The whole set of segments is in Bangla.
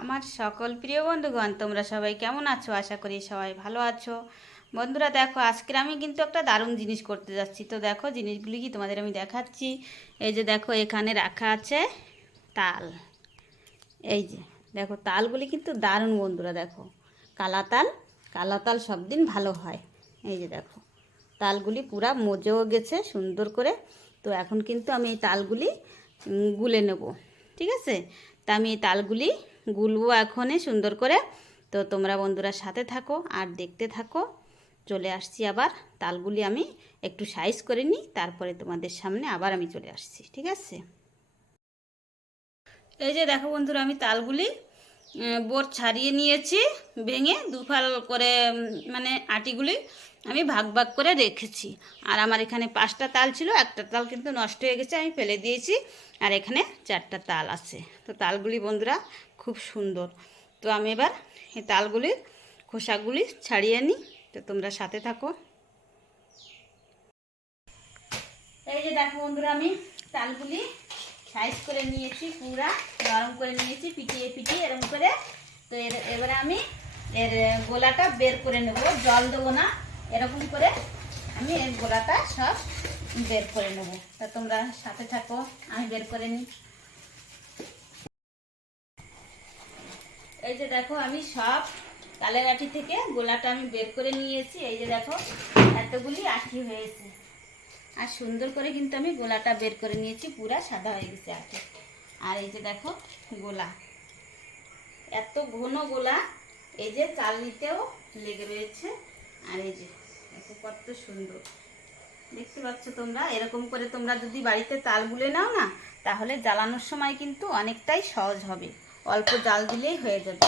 আমার সকল প্রিয় বন্ধুগণ, তোমরা সবাই কেমন আছো? আশা করি সবাই ভালো আছো। বন্ধুরা, দেখো আজকের আমি কিন্তু একটা দারুণ জিনিস করতে যাচ্ছি। তো দেখো, জিনিসগুলি কি তোমাদের আমি দেখাচ্ছি। এই যে দেখো, এখানে রাখা আছে তাল। এই যে, দেখো, তালগুলি কিন্তু দারুণ বন্ধুরা, দেখো। কালা তাল কালা তাল সব দিন ভালো হয়। এই যে দেখো, তালগুলি পুরা মজেও গেছে, সুন্দর করে। তো এখন কিন্তু আমি এই তালগুলি গুলে নেব। ঠিক আছে? তা আমি এই তালগুলি গুলবো এখনই সুন্দর করে। তো তোমরা বন্ধুরা সাথে থাকো আর দেখতে থাকো। চলে আসছি আবার। তালগুলি আমি একটু সাইজ করে নিই, তারপরে তোমাদের সামনে আবার আমি চলে আসছি, ঠিক আছে? এই যে দেখো বন্ধুরা, আমি তালগুলি বোর ছাড়িয়ে নিয়েছি, ভেঙে দুফাল করে মানে আটিগুলি। আমি ভাগ ভাগ করে রেখেছি। আর আমার এখানে পাঁচটা তাল ছিল, একটা তাল কিন্তু নষ্ট হয়ে গেছে, আমি ফেলে দিয়েছি। আর এখানে চারটা তাল আছে। তো তালগুলি বন্ধুরা খুব সুন্দর। তো আমি এবার এই তালগুলির খোসাগুলি ছাড়িয়ে নিই। তো তোমরা সাথে থাকো। এই যে দেখো বন্ধুরা, আমি তালগুলি সাইজ করে নিয়েছি, পুরা নরম করে নিয়েছি, পিটিয়ে পিটিয়ে এরকম করে। তো এর এবারে আমি এর গোলাটা বের করে নেব। জল দেবো না। এরকম করে আমি এর গোলাটা সব বের করে নেব। তা তোমরা সাথে থাকো, আমি বের করে নিই। এই যে দেখো, আমি সব তালের আঠি থেকে গোলাটা আমি বের করে নিয়েছি। এই যে দেখো, এতগুলি আঠি হয়েছে। আর সুন্দর করে কিন্তু আমি গোলাটা বের করে নিয়েছি, পুরা সাদা হয়ে গেছে আঠি আর এই যে দেখো, গোলা। এত ঘন গোলা, এই যে চালনিতেও লেগে রয়েছে। আর এই যে, দেখো কত সুন্দর। দেখতে পাচ্ছ তোমরা? এরকম করে তোমরা যদি বাড়িতে তাল গুলে নাও না, তাহলে জ্বালানোর সময় কিন্তু অনেকটাই সহজ হবে। অল্প জাল দিলেই হয়ে যাবে।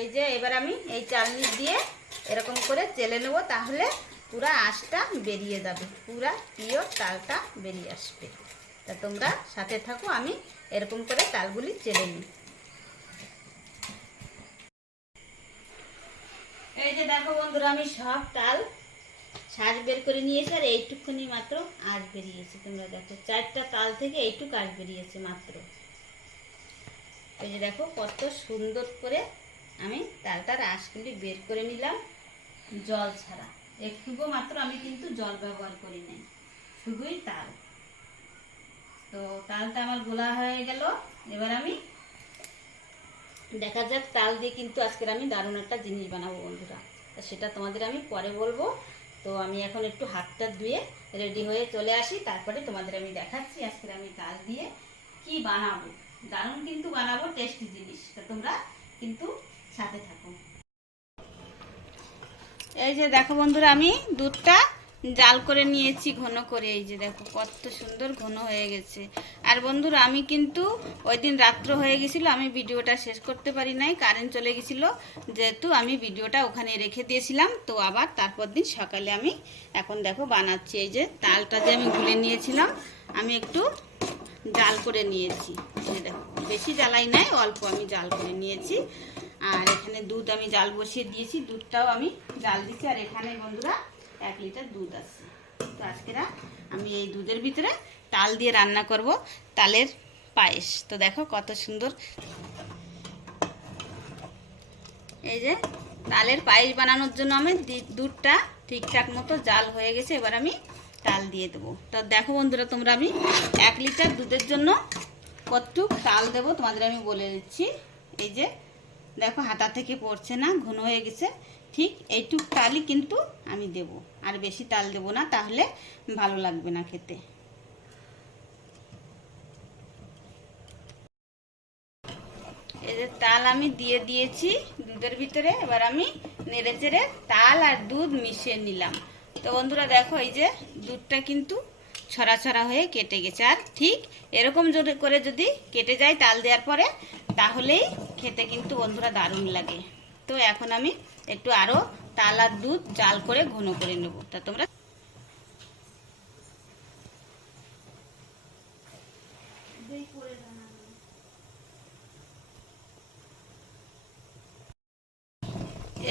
এই যে, এবার আমি এই চালনি দিয়ে এরকম করে চেলে নেব, তাহলে পুরা আঁশটা বেরিয়ে যাবে। পুরা পিওর তালটা বেরিয়ে আসবে। তা তোমরা সাথে থাকো, আমি এরকম করে তালগুলি চেলে নিই। এই যে দেখো বন্ধুরা, আমি সব তাল শ্বাস বের করে নিয়েছি আর এইটুকুনি মাত্র আঁশ বেরিয়েছে। তোমরা দেখো, চারটা তাল থেকে এইটুক আঁশ বেরিয়েছে মাত্র। এই যে দেখো, কত সুন্দর করে আমি তালটার আঁশগুলি বের করে নিলাম জল ছাড়া। একটুকু মাত্র আমি কিন্তু জল ব্যবহার করি নাই, শুধুই তাল। তো তালটা আমার গোলা হয়ে গেল, এবার আমি দেখা যাক, তাল দিয়ে কিন্তু আজকের আমি দারুণ একটা জিনিস বানাবো বন্ধুরা। সেটা তোমাদের আমি পরে বলব। তো আমি এখন একটু হাতটা ধুয়ে রেডি হয়ে চলে আসি। তারপরে তোমাদের আমি দেখাচ্ছি আজকের আমি তাল দিয়ে কি বানাবো। দারুণ কিন্তু বানাবো টেস্টি জিনিস। তা তোমরা কিন্তু সাথে থাকো। এই যে দেখো বন্ধুরা, আমি দুধটা জাল করে নিয়েছি ঘন করে, এই যে দেখো কত সুন্দর ঘন হয়ে গেছে। আর বন্ধুরা, আমি কিন্তু ওই দিন রাত্র হয়ে গেছিল, আমি ভিডিওটা শেষ করতে পারি নাই কারেন্ট চলে গেছিল, যেহেতু আমি ভিডিওটা ওখানে রেখে দিয়েছিলাম, তো আবার তারপর দিন সকালে আমি এখন দেখো বানাচ্ছি, এই যে তালটা যে আমি গুলে নিয়েছিলাম, আমি একটু জাল করে নিয়েছি। দেখো, বেশি জ্বালাই নাই, অল্প আমি জাল করে নিয়েছি। আর এখানে দুধ আমি জাল বসিয়ে দিয়েছি, দুধটাও আমি জাল দিচ্ছি। আর এখানে বন্ধুরা এক লিটার দুধ আছে। তো আজকেরা আমি এই দুধের ভিতরে তাল দিয়ে রান্না করব, তালের পায়েস। তো দেখো কত সুন্দর। এই যে তালের পায়েস বানানোর জন্য আমি দুধটা ঠিকঠাক মতো জাল হয়ে গেছে, এবার আমি তাল দিয়ে দেবো। তো দেখো বন্ধুরা, তোমরা আমি এক লিটার দুধের জন্য কতটুক তাল দেবো তোমাদের আমি বলে দিচ্ছি। এই যে দেখো হাতা থেকে পড়ছে না, ঘন হয়ে গেছে। ঠিক এইটুক তালই কিন্তু আমি দেব। আর বেশি তাল দেব না, তাহলে ভালো লাগবে না খেতে। এই যে তাল আমি দিয়ে দিয়েছি দুধের ভিতরে, এবার আমি নেড়ে চেড়ে তাল আর দুধ মিশিয়ে নিলাম। তো বন্ধুরা দেখো, এই যে দুধটা কিন্তু ছড়া ছড়া হয়ে কেটে গেছে। আর ঠিক এরকম করে যদি কেটে যায় তাল দেওয়ার পরে, তাহলেই খেতে কিন্তু বন্ধুরা দারুণ লাগে। তো এখন আমি একটু আরও তাল আর দুধ জাল করে ঘন করে নেব। তা তোমরা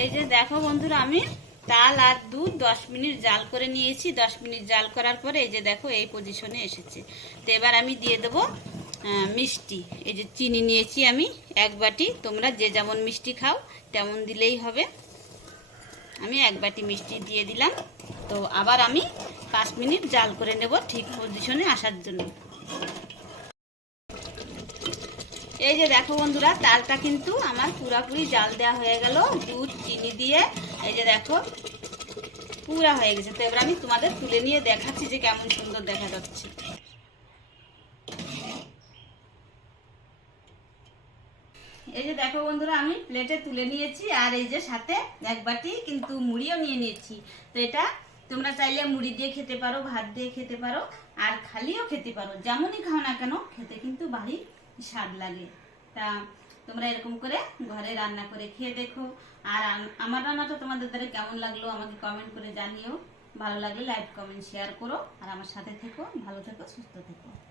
এই যে দেখো বন্ধুরা, আমি তাল আর দুধ দশ মিনিট জাল করে নিয়েছি। দশ মিনিট জাল করার পরে এই যে দেখো এই পজিশনে এসেছে। তো এবার আমি দিয়ে দেবো মিষ্টি। এই যে চিনি নিয়েছি আমি, এক বাটি। তোমরা যে যেমন মিষ্টি খাও, তেমন দিলেই হবে। আমি এক বাটি মিষ্টি দিয়ে দিলাম। তো আবার আমি পাঁচ মিনিট জাল করে নেব ঠিক পজিশনে আসার জন্য। এই যে দেখো বন্ধুরা, তালটা কিন্তু আমার পুরাপুরি জাল দেওয়া হয়ে গেল। দুধ, চিনি দিয়ে এই যে দেখো, পুরা হয়ে গেছে। তো এবার আমি তোমাদের তুলে নিয়ে দেখাচ্ছি যে কেমন সুন্দর দেখা যাচ্ছে। এই যে দেখো বন্ধুরা, আমি প্লেটে তুলে নিয়েছি আর এই যে সাথে এক বাটি কিন্তু মুড়িও নিয়ে নিয়েছি। তো এটা তোমরা চাইলে মুড়ি দিয়ে খেতে পারো, ভাত দিয়ে খেতে পারো আর খালিও খেতে পারো। যেমনই খাও না কেন, খেতে কিন্তু ভারী স্বাদ লাগে। তা তোমরা এরকম করে ঘরে রান্না করে খেয়ে দেখো। আর আম- আমার রান্নাটা তোমাদের দ্বারা কেমন লাগল আমাকে কমেন্ট করে জানিও। ভালো লাগলে লাইক কমেন্ট শেয়ার করো। আর আমার সাথে থেকো, ভালো থেকো, সুস্থ থেকো।